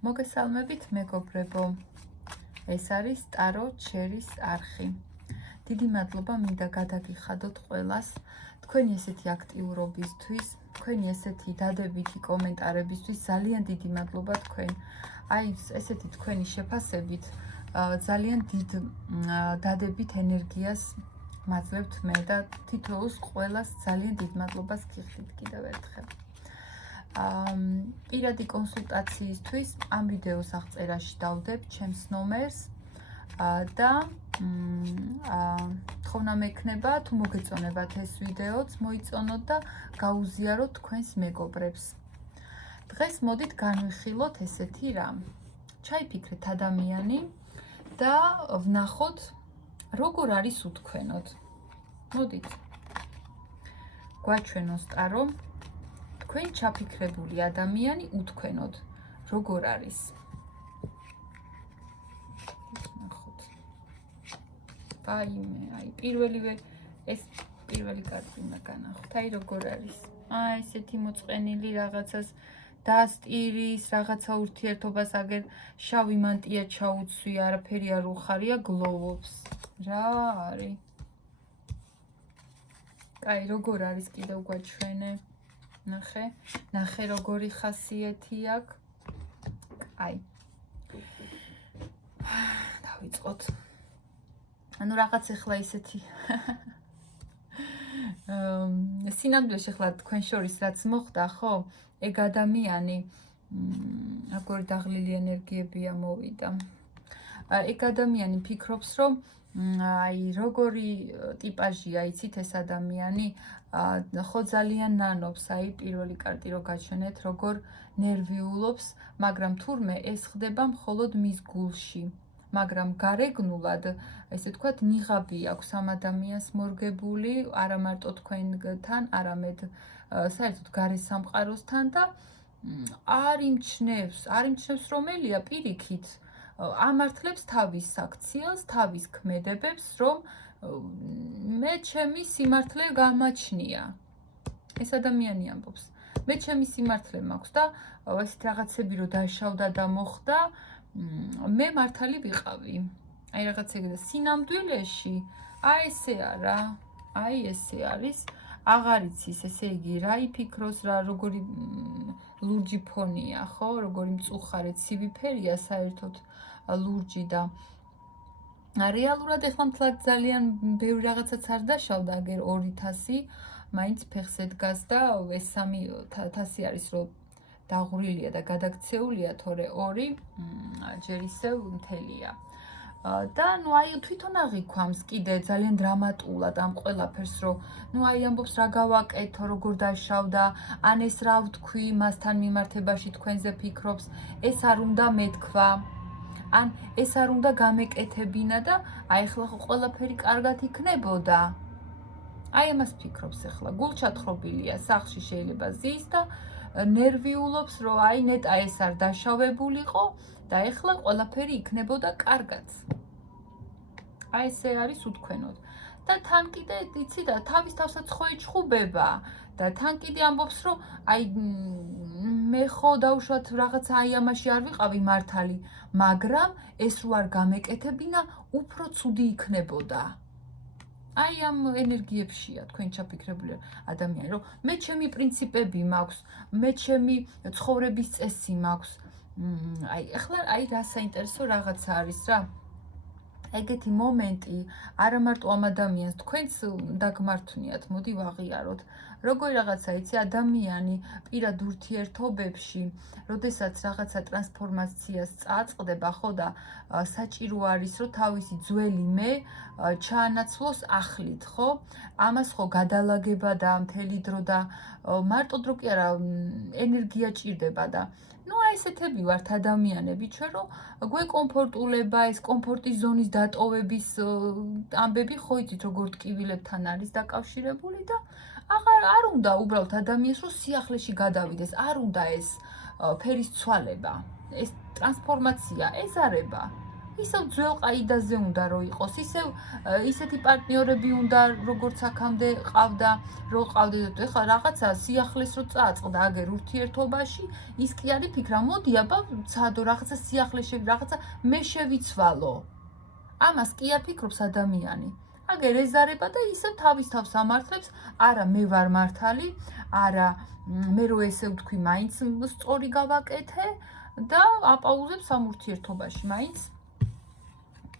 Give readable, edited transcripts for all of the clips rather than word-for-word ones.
მოგესალმებით მეგობრებო, ეს არის ტარო ჩერის არხი. დიდი მადლობა მინდა გადაგიხადოთ ყველას თქვენი ესეთი აქტიურობისთვის, თქვენი ესეთი დადებითი კომენტარებისთვის, ძალიან დიდი მადლობა თქვენ. აი ესეთი თქვენი შეფასებით ძალიან დიდ დადებით ენერგიას მაძლევთ მე და თითოეულს ყველას ძალიან დიდ მადლობას გიხდით კიდევ ერთხელ. პირადი კონსულტაციისთვის ამ ვიდეოს აღწერაში დავდებ ჩემს ნომერს და თხოვნა მექნება თუ მოგეწონებათ ეს ვიდეოც მოიწონოთ და გაუზიაროთ თქვენს მეგობრებს. დღეს მოდით განვიხილოთ ესეთი რამ. ჩაიფიქრეთ ადამიანი და ვნახოთ როგორ არის უთქვენოდ. მოდით გვაჩვენოს ტარო თქვენ ჩაფიქრებული ადამიანი უთქვენოდ როგორ არის. აი პირველივე ეს პირველი კარტი უნდა განახოთ. აი როგორ არის. ესეთი მოწყენილი რაღაცას დასტირის, რაღაცა ურთიერთობას აგერ შავი მანტია ჩაუცვი, არაფერი არ უხარია, გლოვობს. რა არის? აი როგორ არის კიდევ გვაჩვენე. ნახე როგორი ხასიათი აქვს. აი. დავიწყოთ. ანუ რაღაც ახლა ისეთი სინამდვილეში ახლა თქვენ შორის რაც მოხდა, ხო? ეგ ადამიანი როგორი დაღლილი ენერგიებია მოვიდა. ეგ ადამიანი ფიქრობს, რომ აი როგორი ტიპაჟია, იცით ეს ადამიანი, ხო ძალიან ნანობს, აი პირველი კარტი რო გაჩვენეთ, როგორ ნერვიულობს, მაგრამ თურმე ეს ხდება მხოლოდ მის გულში. მაგრამ გარეგნულად, ესე ვთქვათ, ნიღაბი აქვს ამ ადამიანს მორგებული, არა მარტო თქვენთან, არამედ საერთოდ გარე სამყაროსთან და არ იმჩნევს რომელია პირიქით ამართლებს თავის საქციელს, თავის ქმედებებს, რომ მე ჩემი სიმართლე გამაჩნია. ეს ადამიანი ამბობს, მე ჩემი სიმართლე მაქვს და ესეთ რაღაცები რო დაშავდა და მოხდა, მე მართალი ვიყავი. აი რაღაც ეგრე სინამდვილეში, აი ესე არა, აი ესე არის. აღარ იცის, ესე იგი, რა იფიქროს, რა როგორი ლურჯი ფონია, ხო? როგორი მწუხარე ცივი ფერია საერთოდ ლურჯი და რეალურად ეხლა მთლად ძალიან ბევრი რაღაცაც არ დაშავდა, აგერ 200, მაინც ფეხზე დგას და ეს 300 არის რომ დაღვრილია და გადაქცეულია, თორე 2 ჯერ ისევ მთელია. და ნუ აი თვითონ აღიქვამს კიდე ძალიან დრამატულად ამ ყველაფერს, რომ ნუ აი ამბობს რა გავაკეთო, როგორ დაშავდა, ან ეს რა ვთქვი, მასთან მიმართებაში თქვენზე ფიქრობს, ეს არ უნდა მეთქვა, ან ეს არ უნდა გამეკეთებინა და აი ახლა ყველაფერი კარგად იქნებოდა. აი ამას ფიქრობს ახლა, გულჩათხრობილია, სახლში შეიძლება ზის და ნერვიულობს, რომ აი ნეტა ეს არ დაშავებულიყო და ეხლა ყველაფერი იქნებოდა კარგად. აი ესე არის უთქვენოდ. და თან კიდე იცი და თავის თავსაც ხო ეჩხუბება და თან კიდე ამბობს, რომ აი მე ხო დაუშვათ რაღაცა აი ამაში არ ვიყავი მართალი, მაგრამ ეს რო არ გამეკეთებინა, უფრო ცუდი იქნებოდა. აი ამ ენერგიებშია თქვენ ჩაფიქრებული ადამიანი, რომ მე ჩემი პრინციპები მაქვს, მე ჩემი ცხოვრების წესი მაქვს. აი ახლა აი რა საინტერესო რაღაცა არის რა. ეგეთი მომენტი არა მარტო ამ ადამიანს თქვენს დაგმართვიათ, მოდი ვაღიაროთ. როგორი რაღაცა იცი ადამიანი პირად ურთიერთობებში, როდესაც რაღაცა ტრანსფორმაციას წააწყდება, ხო და საჭირო არის, რომ თავისი ძველი მე ჩაანაცვლოს ახლით, ხო? ამას ხო გადალაგება და მთელი დრო და მარტო დრო კი არა, ენერგია ჭირდება და ნუ აი ესეთები ვართ ადამიანები, ჩვენ რომ გვეკომფორტულება, ეს კომფორტის ზონის დატოვების ამბები ხო იცით როგორ ტკივილებთან არის დაკავშირებული და არ უნდა უბრალოდ ადამიანს რომ სიახლეში გადავიდეს, არ უნდა ეს ფერის ცვალება, ეს ტრანსფორმაცია, ეზარება. ისევ ძველ ყაიდაზე უნდა რომ იყოს, ისევ ისეთი პარტნიორები უნდა როგორც აქამდე ყავდა, რო ყავდეთ, ეხლა რაღაცა სიახლეს რო წააწყდა აგერ ურთიერთობაში, ის კი არის ფიქრა, მოდი აბა ცადო რაღაცა სიახლეში, რაღაცა მე შევიცვალო. ამას კი აფიქრობს ადამიანი. აგერ ეზარება და ისევ თავის თავს ამართლებს, არა მე ვარ მართალი, არა მე რო ესე ვთქვი, მაინც სწორი გავაკეთე და აპაუზებს ამ ურთიერთობაში, მაინც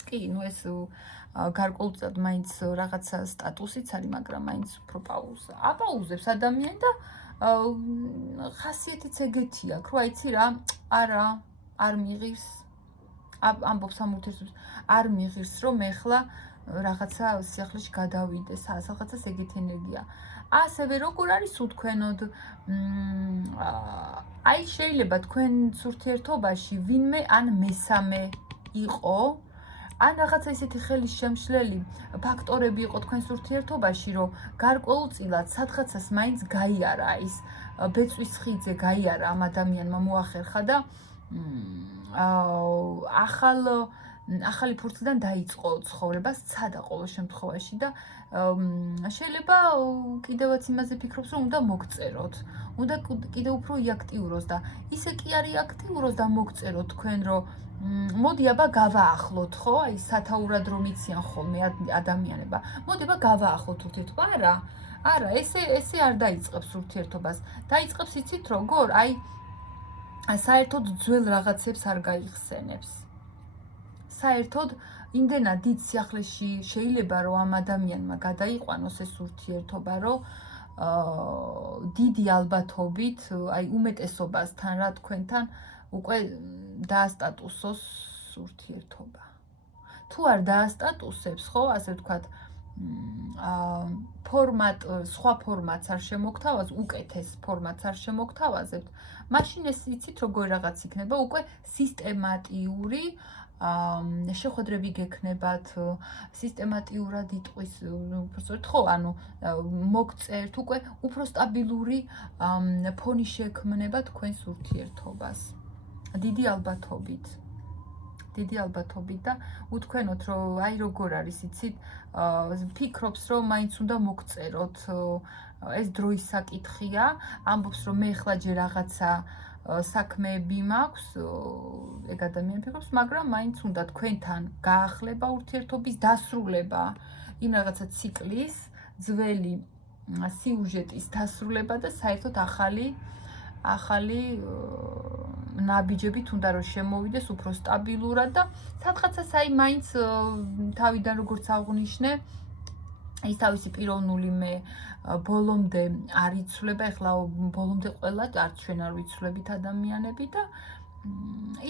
კი, ნუ ეს გარკვეულწილად მაინც რაღაცა სტატუსიც არის, მაგრამ მაინც უფრო აპაუზებს ადამიანი და ხასიათიც ეგეთი აქვს, რომ აიცი რა, არა, არ მიღირს, ამბობს ამ ურთიერთობას, არ მიღირს, რომ მე ხლა რაღაცა სიახლეში გადავიდე, რაღაცას ეგეთი ენერგია. ასევე როგორ არის უთქვენოდ, აი შეიძლება თქვენს ურთიერთობაში ვინმე ან მესამე იყო, ან რაღაცა ისეთი ხელის შემშლელი ფაქტორები იყო თქვენს ურთიერთობაში, რომ გარკვეულწილად სადღაცას მაინც გაიარა ის ბეწვის ხიძე გაიარა ამ ადამიანმა მოახერხა და ახალი ფურცლიდან დაიწყო ცხოვრება, სცადა ყოველ შემთხვევაში და შეიძლება კიდევაც იმაზე ფიქრობს, რომ უნდა მოგწეროთ, უნდა კიდევ უფრო იაქტიუროს და ისე კი არის აქტიუროს და მოგწეროთ თქვენ, რომ მოდი აბა გავაახლოთ, ხო? აი სათაურად რომ იციან ხოლმე ადამიანება. მოდი აბა გავაახლოთ ურთიერთობა. არა, ესე არ დაიწყებს ურთიერთობას. დაიწყებს იცით როგორ? აი საერთოდ ძველ რაღაცებს არ გაიხსენებს. საერთოდ იმდენად დიდ სიახლეში შეიძლება რომ ამ ადამიანმა გადაიყვანოს ეს ურთიერთობა, რომ დიდი ალბათობით, აი უმეტესობასთან რა თქვენთან უკვე დაასტატუსოს ურთიერთობა. თუ არ დაასტატუსებს, ხო, ასე ვთქვათ, სხვა ფორმატს არ შემოგთავაზებთ, უკეთეს ფორმატს არ შემოგთავაზებთ, მაშინ ეს იცით როგორ რაღაც იქნება, უკვე სისტემატიური შეხვედრები გექნებათ, სისტემატიურად იტყვის, უბრალოდ ხო, ანუ მოგწერთ, უკვე უფრო სტაბილური ფონი შექმნება თქვენს ურთიერთობას. დიდი ალბათობით და უთქვენოთ, რომ აი როგორ არის, იცით, ფიქრობს, რომ მაინც უნდა მოგწეროთ, ეს დროის საკითხია, ამბობს, რომ მე ახლა ჯერ რაღაცა საქმეები მაქვს, ეგ ადამიანი ფიქრობს, მაგრამ მაინც უნდა თქვენთან გაახლება ურთიერთობის დასრულება, იმ რაღაცა ციკლის, ძველი სიუჟეტის დასრულება და საერთოდ ახალი ნაბიჯებით უნდა რომ შემოვიდეს უფრო სტაბილურად და სადღაცას აი მაინც თავიდან როგორც აღვნიშნე, ის თავისი პიროვნული მე ბოლომდე არ იცვლება, ეხლა ბოლომდე ყველა არც ჩვენ არ ვიცვლებით ადამიანები და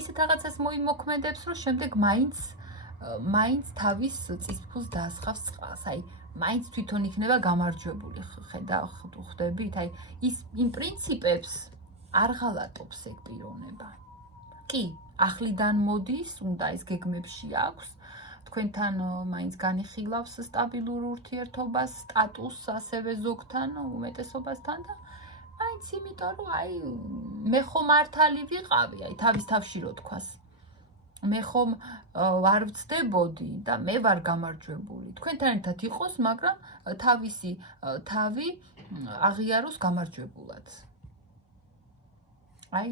ისეთ რაღაცას მოიმოქმედებს, რომ შემდეგ მაინც თავის წისფულს დაასხავს წყალს, აი მაინც თვითონ იქნება გამარჯვებული, ხვდებით, აი ის იმ პრინციპებს არ ღალატობს ეგ პიროვნება. კი, ახლიდან მოდის, უნდა ეს გეგმებში აქვს, თქვენთან მაინც განიხილავს სტაბილურ ურთიერთობას, სტატუსს ასევე ზოგთან, უმეტესობასთან და მაინც იმიტომ, რომ აი მე ხომ მართალი ვიყავი, აი თავის თავში რო თქვას. მე ხომ არ ვწდებოდი და მე ვარ გამარჯვებული. თქვენთან ერთად იყოს, მაგრამ თავისი თავი აღიაროს გამარჯვებულად. აი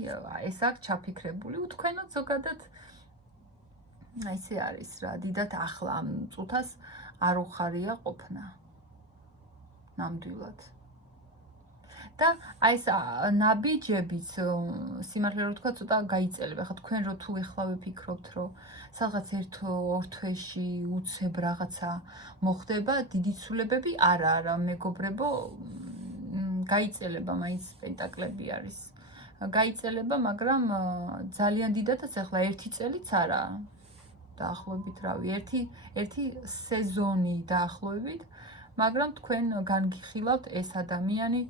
ეს აქ ჩაფიქრებული, უთქვენოთ ზოგადად ესე არის რა, დიდად ახლა ამ წუთას არ უხარია ყოფნა. ნამდვილად. და აი ეს ნაბიჯებიც სიმართლე რომ ვთქვა, ცოტა გაიწელება. ხა თქვენ რო თუ ეხლა ვიფიქრობთ, რომ სადღაც ერთ-ორ თვეში უცებ რაღაცა მოხდება, დიდი ცვლილებები არა, მეგობრებო, გაიწელება, მაინც პენტაკლები არის. გაიწელება, მაგრამ ძალიან დიდადაც ახლა ერთი წელიც არა. დაახლოებით რავი, ერთი სეზონი დაახლოებით, მაგრამ თქვენ განგიხილავთ ეს ადამიანი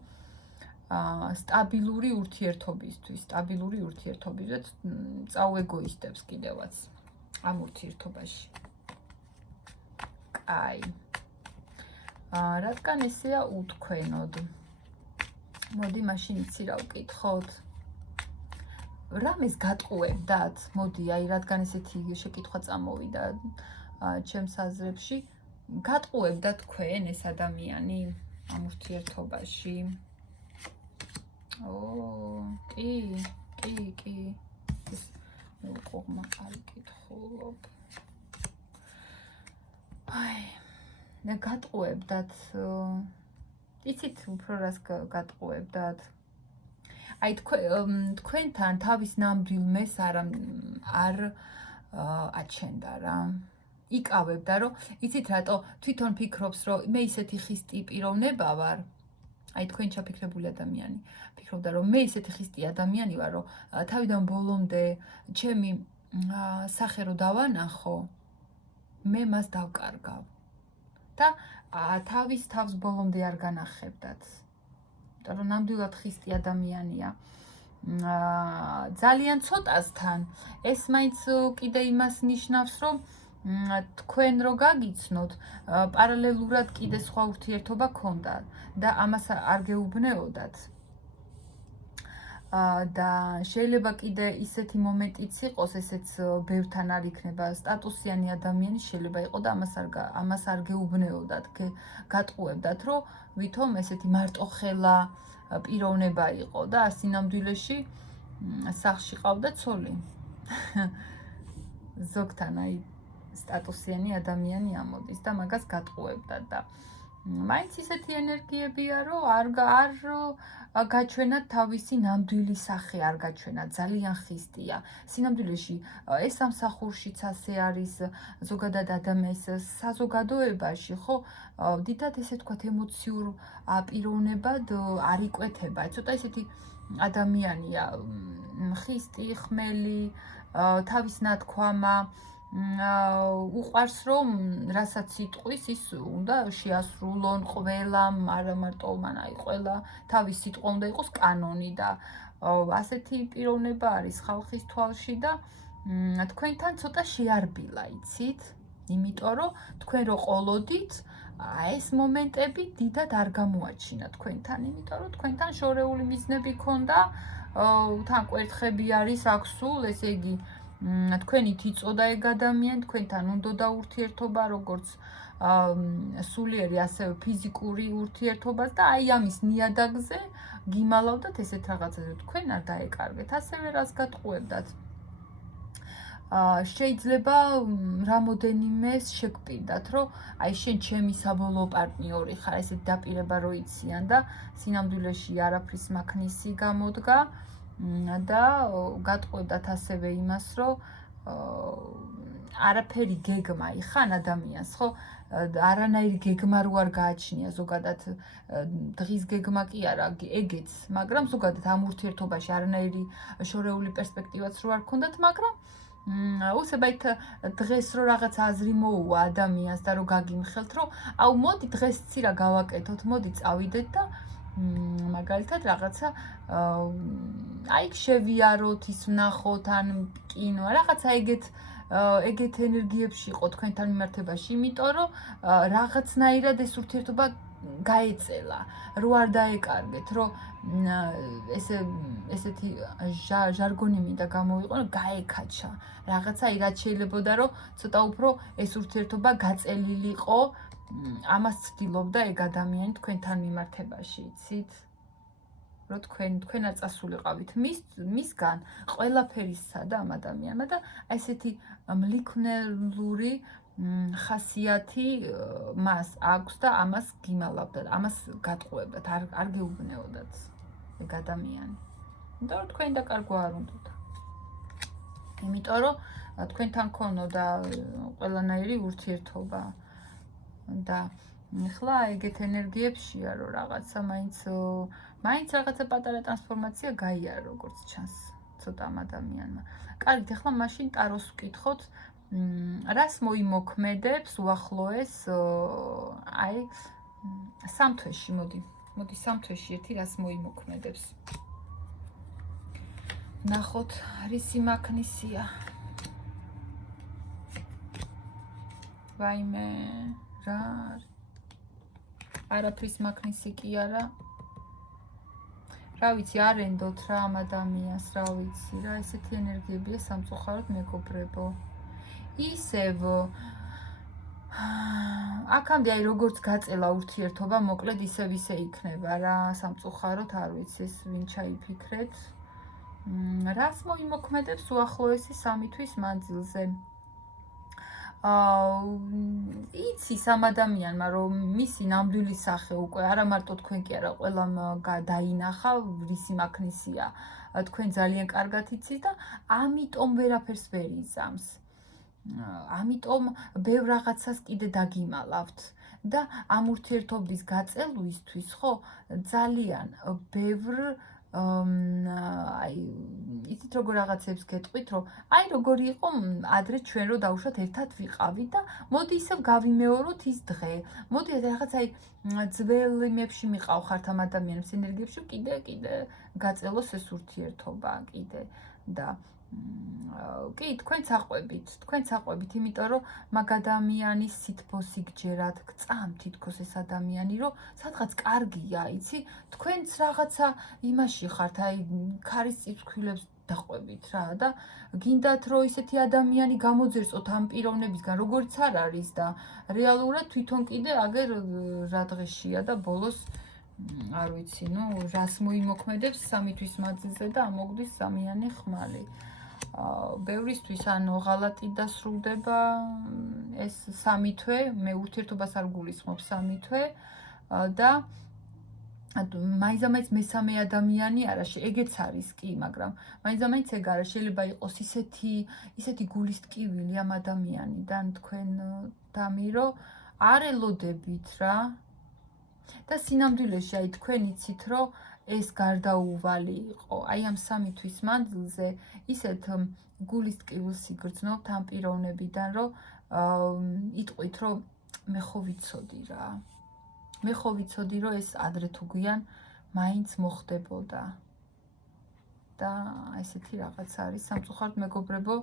სტაბილური ურთიერთობისთვის, წაუეგოისტებს კიდევაც ამ ურთიერთობაში. აი. რადგან ესეა უთქვენოდ. მოდი მაშინ იცი რა ვკითხოთ. რამეს გატყუებდათ? მოდი, აი რადგან ესეთი შეკითხვა წამოვიდა ჩემს აზრებში, გატყუებდა თქვენ ეს ადამიანი ამ ურთიერთობაში? კი. ეს მე უყურმა არ გითხულობ. აი, გატყუებდათ. იცით უფრო რას გატყუებდათ? აი თქვენთან თავის ნამდვილმეს არ აჩენდა რა. იკავებდა, რომ იცით რატო თვითონ ფიქრობს, რომ მე ისეთი ხის პიროვნება ვარ. აი თქვენ ჩაფიქრებული ადამიანი. ფიქრობდა, რომ მე ისეთი ხისტი ადამიანი ვარ, რომ თავიდან ბოლომდე ჩემი სახე რო დავანახო, მე მას დავკარგავ. და თავის თავს ბოლომდე არ განახებდათ. იმიტომ რომ ნამდვილად ხისტი ადამიანია. ძალიან ცოტასთან ეს მაინც კიდე იმას ნიშნავს, რომ თქვენ რო გაგიცნოთ, პარალელურად კიდე სხვა ურთიერთობა ქონდა და ამას არ გეუბნეოდათ. და შეიძლება კიდე ისეთი მომენტიც იყოს, ესეც ბევრთან არ იქნება, სტატუსიანი ადამიანი შეიძლება იყო და ამას არ გეუბნეოდათ, გატყუებდათ, რომ ვითომ ესეთი მარტოხელა პიროვნება იყო და სინამდვილეში სახლში ყავდა ცოლი. ზოგთან აი სტატუსიანი ადამიანი ამოდის და მაგას გატყუებდათ და მაინც ისეთი ენერგიებია, რომ არ გაჩვენათ თავისი ნამდვილი სახე, არ გაჩვენათ, ძალიან ხისტია. სინამდვილეში ეს სამსახურშიც ასე არის, ზოგადად ადამიანის საზოგადოებაში, ხო, დიდად ესე თქვათ ემოციურ პიროვნებად არ იკვეთება. ცოტა ესეთი ადამიანია, ხისტი, ხმელი, თავის ნათქვამა, უყვარს რომ რასაც იტყვის ის უნდა შეასრულონ ყველამ, არა მარტო მან აი ყველა თავის სიტყვა უნდა იყოს კანონი და ასეთი პიროვნება არის ხალხის თვალში და თქვენთან ცოტა შეარბილა, იცით? იმიტომ რომ თქვენ რო ყოლოდით, ეს მომენტები დიდად არ გამოაჩინა თქვენთან, იმიტომ რომ თქვენთან შორეული მიზნები ქონდა, თან კვერთხები არის აქვს სულ, ესე იგი თქვენით იწოდა ეგ ადამიანი, თქვენთან უნდოდა ურთიერთობა, როგორც სულიერი, ასევე ფიზიკური ურთიერთობას და აი ამის ნიადაგზე გიმალავდათ ესეთ რაღაცაზე, თქვენ არ დაეკარგეთ, ასევე რას გატყუებდათ. შეიძლება რამოდენიმეს შეგპირდათ, რომ აი შენ ჩემი საბოლოო პარტნიორი ხარ, ესეთ დაპირება რო იციან და სინამდვილეში არაფრის მაქნისი გამოდგა და გატყუებდათ ასევე იმას, რომ არაფერი გეგმა იხან ადამიანს, ხო? არანაირი გეგმა რო არ გააჩნია, ზოგადად დღის გეგმა კი არა, ეგეც, მაგრამ ზოგადად ამ ურთიერთობაში არანაირი შორეული პერსპექტივაც რო არ ქონდათ, მაგრამ უსებაით დღეს რო რაღაც აზრი მოუვა ადამიანს და რო გაგიმხელთ, რომ აუ მოდი დღეს ცირა გავაკეთოთ, მოდი წავიდეთ და მაგალითად რაღაცა აი შევიაროთ, ის ვნახოთ, ან კინო, რაღაცა ეგეთ ენერგიებში იყო თქვენთან მიმართებაში, იმიტომ რომ რაღაცნაირად ეს ურთიერთობა გაეწელა, რო არ დაეკარგეთ, რომ ესეთი ჟარგონი მინდა გამოვიყო, რომ გაეკაჩა. რაღაცა რაც შეიძლებოდა, რომ ცოტა უფრო ეს ურთიერთობა გაწელილიყო, ამას ცდილობდა ეგ ადამიანი თქვენთან მიმართებაში, იცით? რომ თქვენ არ წასულიყავით მისგან ყველაფერი სცადა ამ ადამიანმა და ესეთი მლიქნელური ხასიათი მას აქვს და ამას გიმალავდათ, ამას გატყუებდათ, არ გეუბნეოდათ ეგ ადამიანი. იმიტომ რომ თქვენ დაკარგვა არ უნდათ. იმიტომ რომ თქვენთან ქონოდა ყველანაირი ურთიერთობა და ახლა ეგეთ ენერგიებშია, რომ რაღაცა მაინც რაღაცა პატარა ტრანსფორმაცია გაიარა, როგორც ჩანს ცოტა ამ ადამიანმა. კარგით, ახლა მაშინ ტაროს ვკითხოთ, რას მოიმოქმედებს უახლოეს აი სამ თვეში, მოდი სამ თვეში ერთი რას მოიმოქმედებს. ნახოთ, რისი მაქნისია. ვაიმე, რა არაფრის მაქნისი კი არა. რა ვიცი, არ ენდოთ რა ამ ადამიანს, რა ვიცი, რა ესეთი ენერგიებია სამწუხაროდ მეგობრებო. ისევ აქამდე აი როგორც გაწელა ურთიერთობა, მოკლედ ისევ ისე იქნება რა, სამწუხაროდ არ ვიცი, ეს ვინ ჩაიფიქრეთ. რას მოიმოქმედებს უახლოესი 3 თვის მანძილზე? იცის ამ ადამიანმა, რომ მისი ნამდვილი სახე უკვე არა მარტო თქვენ კი არა, ყველამ დაინახა, რისი მაქნისია, თქვენ ძალიან კარგად იცით და ამიტომ ვერაფერს ვერ იზამს. ამიტომ ბევრ რაღაცას კიდე დაგიმალავთ და ამ ურთიერთობის გაწელვისთვის, ხო, ძალიან ბევრ აი იცით როგორ რაღაცებს გეტყვით, რომ აი როგორი იყო ადრე ჩვენ რო დავუშვათ ერთად ვიყავით და მოდი ისევ გავიმეოროთ ის დღე. მოდი რაღაც აი ძველ იმებში მიყავხართ ამ ადამიანებს ენერგიებში, კიდე გაწელოს ეს ურთიერთობა კიდე და კი, თქვენც აყვებით, იმიტომ რომ მაგ ადამიანის სითბოსი გჯერათ, გწამ თითქოს ეს ადამიანი, რომ სადღაც კარგია, იცი? თქვენც რაღაცა იმაში ხართ, აი ქარის წიფქვილებს დაყვებით რა და გინდათ რომ ისეთი ადამიანი გამოძერწოთ ამ პიროვნებისგან, როგორც არ არის და რეალურად თვითონ კიდე აგერ რა დღეშია და ბოლოს არ ვიცი, რას მოიმოქმედებს 3 თვის მანძილზე და ამოგდის სამიანი ხმალი. ბევრისთვის ანუ ღალატი დასრულდება ეს 3 თვე, მე ურთიერთობას არ გულისხმობ 3 თვე და მაინც მესამე ადამიანი არა, ეგეც არის კი, მაგრამ მაინც ეგ არა, შეიძლება იყოს ისეთი გულის ტკივილი ამ ადამიანიდან თქვენ დამირო, არ ელოდებით რა და სინამდვილეში აი თქვენ იცით, რომ ეს გარდაუვალი იყო. აი ამ 3 თვის მანძილზე ისეთ გულის ტკივილს იგრძნობთ ამ პიროვნებიდან, რომ იტყვით, რომ მე ხო ვიცოდი რა. მე ხო ვიცოდი, რომ ეს ადრე თუ გვიან მაინც მოხდებოდა. და ესეთი რაღაც არის. სამწუხაროდ მეგობრებო,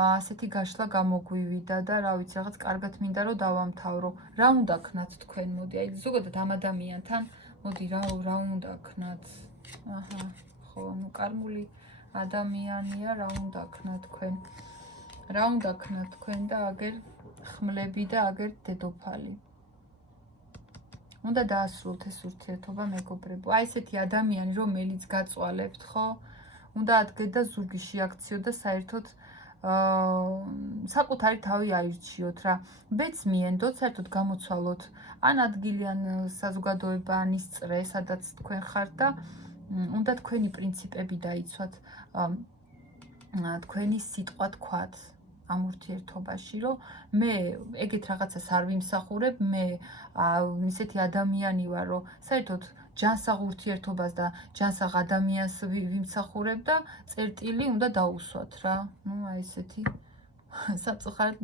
ასეთი გაშლა გამოგვივიდა და რა ვიცი, რაღაც კარგად მინდა რომ დავამთავრო. რა უნდა ქნათ თქვენ, მოდი, აი ზოგადად ამ ადამიანთან მოდი რა უნდა ქნათ? აჰა, ხო, კარმული ადამიანია, რა უნდა ქნათ თქვენ? რა უნდა ქნათ თქვენ და აგერ ხმლები და აგერ დედოფალი. უნდა დაასრულოთ ეს ურთიერთობა მეგობრებო. აი ესეთი ადამიანი, რომელიც გაწვალებთ, ხო? უნდა ადგეთ და ზურგი შეაქციოთ და საერთოდ საკუთარი თავი აირჩიოთ რა. ბეც მიენდოთ, საერთოდ გამოცვალოთ ან ადგილი, ან საზოგადოება, ან ის წრე, სადაც თქვენ ხართ და უნდა თქვენი პრინციპები დაიცვათ, თქვენი სიტყვა თქვათ ამ ურთიერთობაში, რომ მე ეგეთ რაღაცას არ ვიმსახურებ, მე ისეთი ადამიანი ვარ, რომ საერთოდ ჯანსაღ ურთიერთობას და ჯანსაღ ადამიანს ვიმსახურებ და წერტილი უნდა დაუსვათ რა. აი ესეთი სამწუხაროდ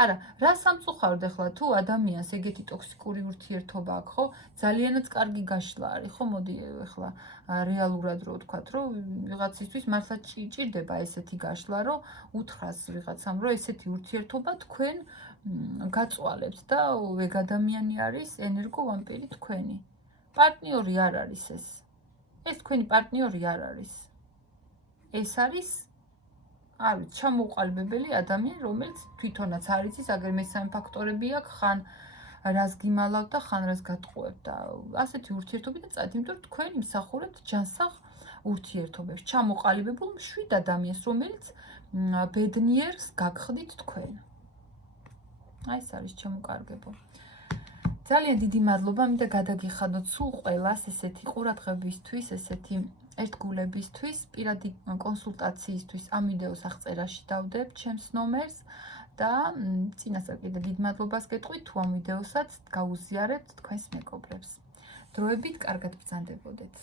არა, რა სამწუხაროდ ახლა თუ ადამიანს ეგეთი ტოქსიკური ურთიერთობა აქვს, ხო? ძალიანაც კარგი გაშლა არის, ხო? მოდი ახლა რეალურად რო ვთქვათ, რომ ვიღაცისთვის მართლა ჭირდება ესეთი გაშლა, რომ უთხრას ვიღაცამ, რომ ესეთი ურთიერთობა თქვენ გაწვალებთ და ეგ ადამიანი არის ენერგო ვამპირი თქვენი. პარტნიორი არ არის ეს. ეს თქვენი პარტნიორი არ არის. ეს არის არ ვიცი, ჩამოუყალიბებელი ადამიანი, რომელიც თვითონაც არ იცის, აგერ მესამე ფაქტორები აქვს, ხან რას გიმალავთ და ხან რას გატყუებთ და ასეთი ურთიერთობები და წაით, იმიტომ რომ თქვენ იმსახურებთ ჯანსაღ ურთიერთობებს, ჩამოყალიბებულ მშვიდ ადამიანს, რომელიც ბედნიერს გაგხდით თქვენ. აი ეს არის ჩამოკარგებო. ძალიან დიდი მადლობა, მინდა გადაგიხადოთ სულ ყველას ესეთი ყურადღებისთვის, ესეთი ერთგულებისთვის, პირადი კონსულტაციისთვის ამ ვიდეოს აღწერაში დავდებთ ჩემს ნომერს და წინასწარ კიდე დიდ მადლობას გეტყვით, თუ ამ ვიდეოსაც გაუზიარებთ თქვენს მეგობრებს. დროებით კარგად ბრძანდებოდეთ.